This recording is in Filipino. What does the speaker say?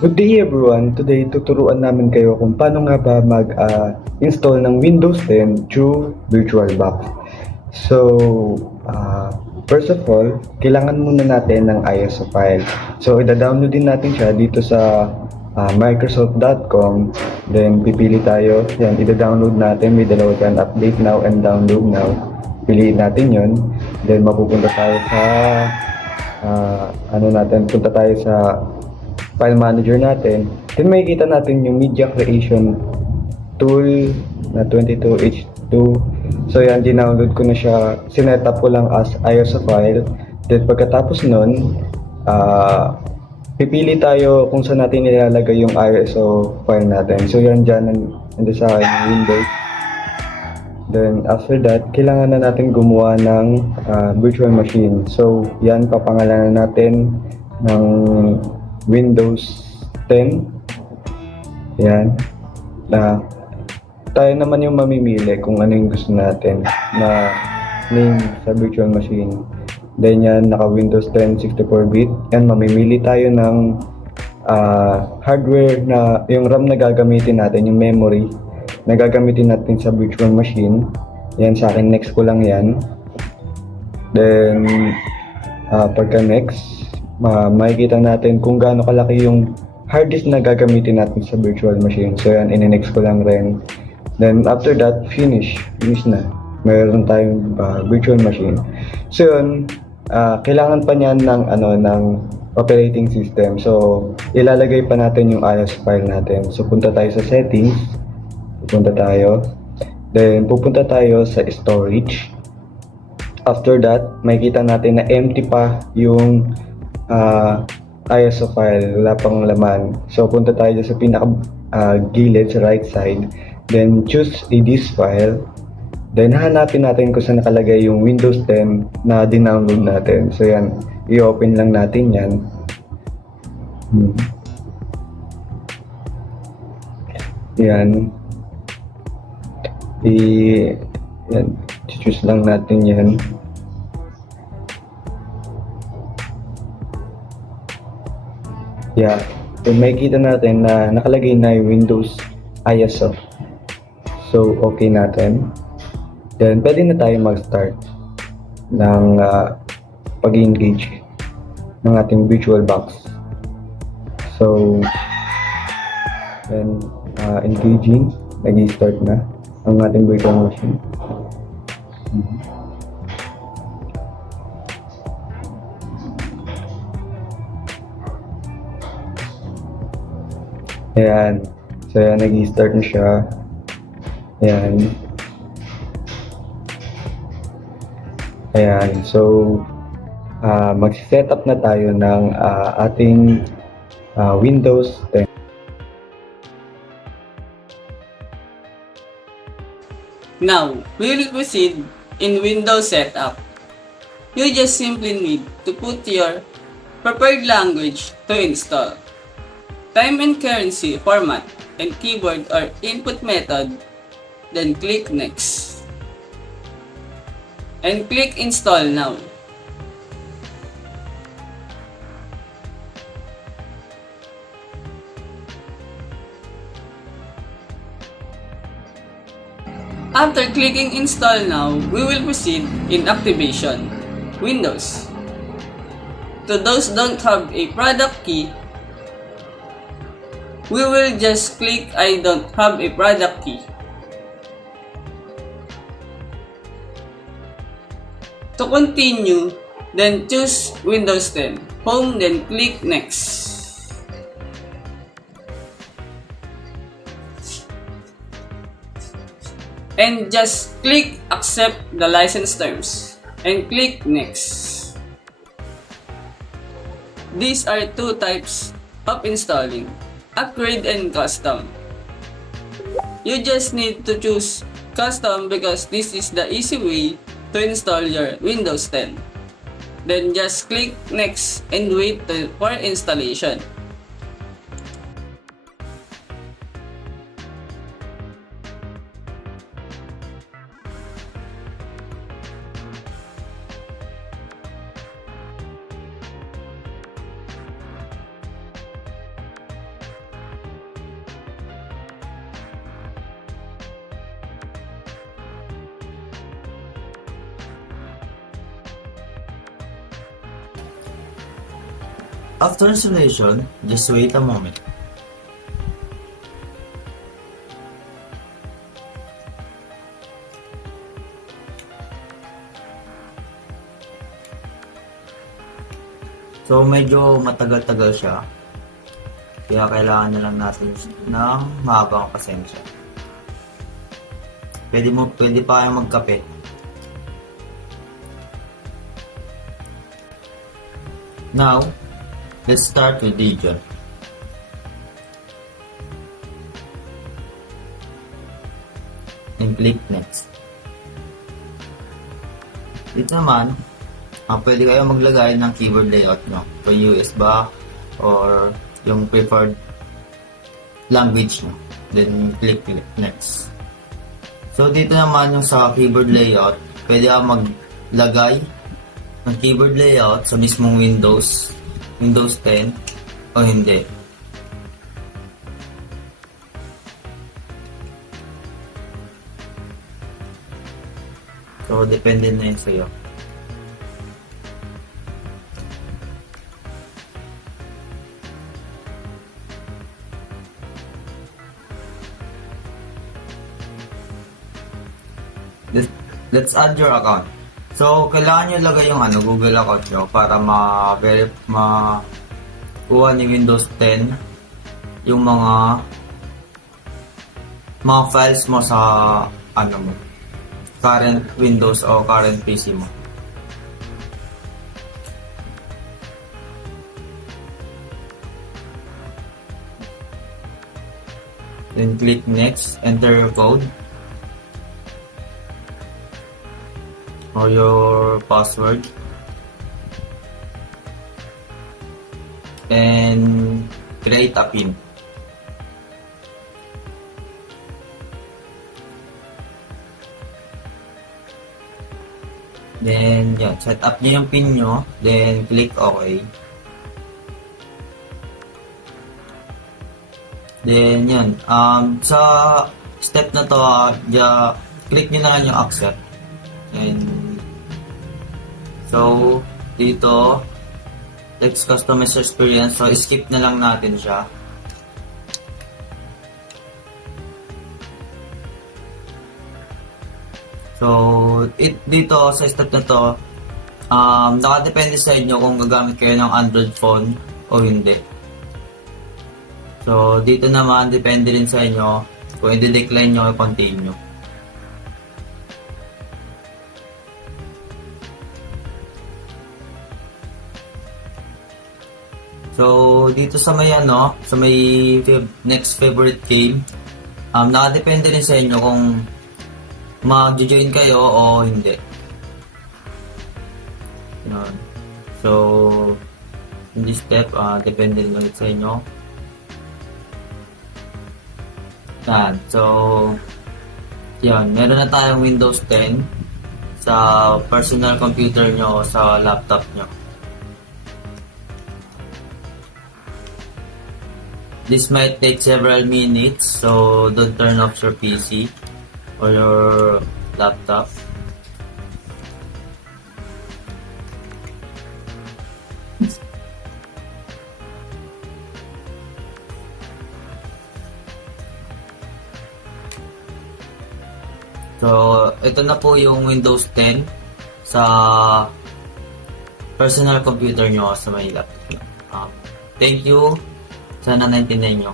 Good day everyone! Today tuturuan namin kayo kung paano nga ba mag-install ng Windows 10 through VirtualBox. So, first of all, kailangan muna natin ng ISO file. So, ida-download din natin siya dito sa microsoft.com. Then, pipili tayo. Yan, ida-download natin. May dalawa dyan, update now and download now. Piliin natin yon. Then, mapupunta tayo sa punta tayo sa file manager natin, then makikita natin yung media creation tool na 22H2. So yan, dinownload ko na siya, sinetup ko lang as ISO file. Then pagkatapos nun, pipili tayo kung saan natin ilalagay yung ISO file natin. So yan dyan, nandun sa Windows. Then after that, kailangan na natin gumawa ng virtual machine. So yan, papangalanan natin ng Windows 10. Yan. Tayo naman yung mamimili kung ano yung gusto natin na name sa virtual machine. Then yan, naka Windows 10 64-bit. Yan, mamimili tayo ng hardware na yung RAM na gagamitin natin, yung memory na gagamitin natin sa virtual machine. Yan, sa akin, next ko lang yan. Then, pagka next, makikita natin kung gaano kalaki yung hard disk na gagamitin natin sa virtual machine. So yan, in-next ko lang rin. Then after that, finish na. Mayroon tayong virtual machine. So yun, kailangan pa niyan ng operating system. So ilalagay pa natin yung ISO file natin. So punta tayo sa settings, pupunta tayo. Then pupunta tayo sa storage. After that, makikita natin na empty pa yung ISO file, wala pang laman. So punta tayo sa pinaka gilid sa right side, then choose a disk file, then hanapin natin kung saan nakalagay yung Windows 10 na dinownload natin. So yan, i-open lang natin yan. Yan, choose lang natin yan. Yeah, so makikita natin na nakalagay na yung Windows ISO. So, okay natin. Then, pwede na tayo mag-start ng pag-engage ng ating VirtualBox. So, then, engaging, nag-start na ang ating virtual machine. Ayan. So, ayan, nag-start na siya. Ayan. Ayan. So, mag-setup na tayo ng ating Windows 10. Now, we will proceed in Windows Setup. You just simply need to put your preferred language to install. Time and currency format and keyboard or input method, then click Next. And click Install Now. After clicking Install Now, we will proceed in Activation, Windows. To those don't have a product key, we will just click I don't have a product key. To continue, then choose Windows 10, Home, then click Next. And just click Accept the license terms and click Next. These are two types of installing: upgrade and custom. You just need to choose custom because this is the easy way to install your Windows 10. Then just click Next and wait for installation. After installation, just wait a moment. So medyo matagal-tagal siya. Kaya kailangan na lang natin ng mahabang pasensya. Pwede pa kayong magkape. Now, let's start with Dijon. And click next. Dito naman, pwede kayo maglagay ng keyboard layout nyo. So, US ba or yung preferred language nyo. Then, click next. So, dito naman yung sa keyboard layout, pwede ka maglagay ng keyboard layout sa mismong Windows 10 o hindi. So, depende na yun sa'yo. Let's add your account. So, kailangan nyo lagay yung Google account nyo para makuha ni Windows 10 yung mga files mo sa mo, current Windows o current PC mo. Then click next, enter your code or your password, and create a PIN. Then, yan, set up nyo yung PIN nyo, then click OK. Then, yan, sa step na to, click nyo na lang yung accept. And so, dito, text customizer experience. So, skip na lang natin siya. So, dito, sa step na to, nakadepende sa inyo kung gagamit kayo ng Android phone o hindi. So, dito naman, depende rin sa inyo kung i-decline nyo o continue. So, dito sa may sa may next favorite game, nakadepende rin sa inyo kung mag-join kayo o hindi. Yan. So, in this step, depende rin ulit sa inyo. Yan. So, yan. Meron na tayong Windows 10 sa personal computer nyo o sa laptop nyo. This might take several minutes, so don't turn off your PC or your laptop. So, ito na po yung Windows 10 sa personal computer nyo sa may laptop nyo. Thank you. Sana naintindihan nyo.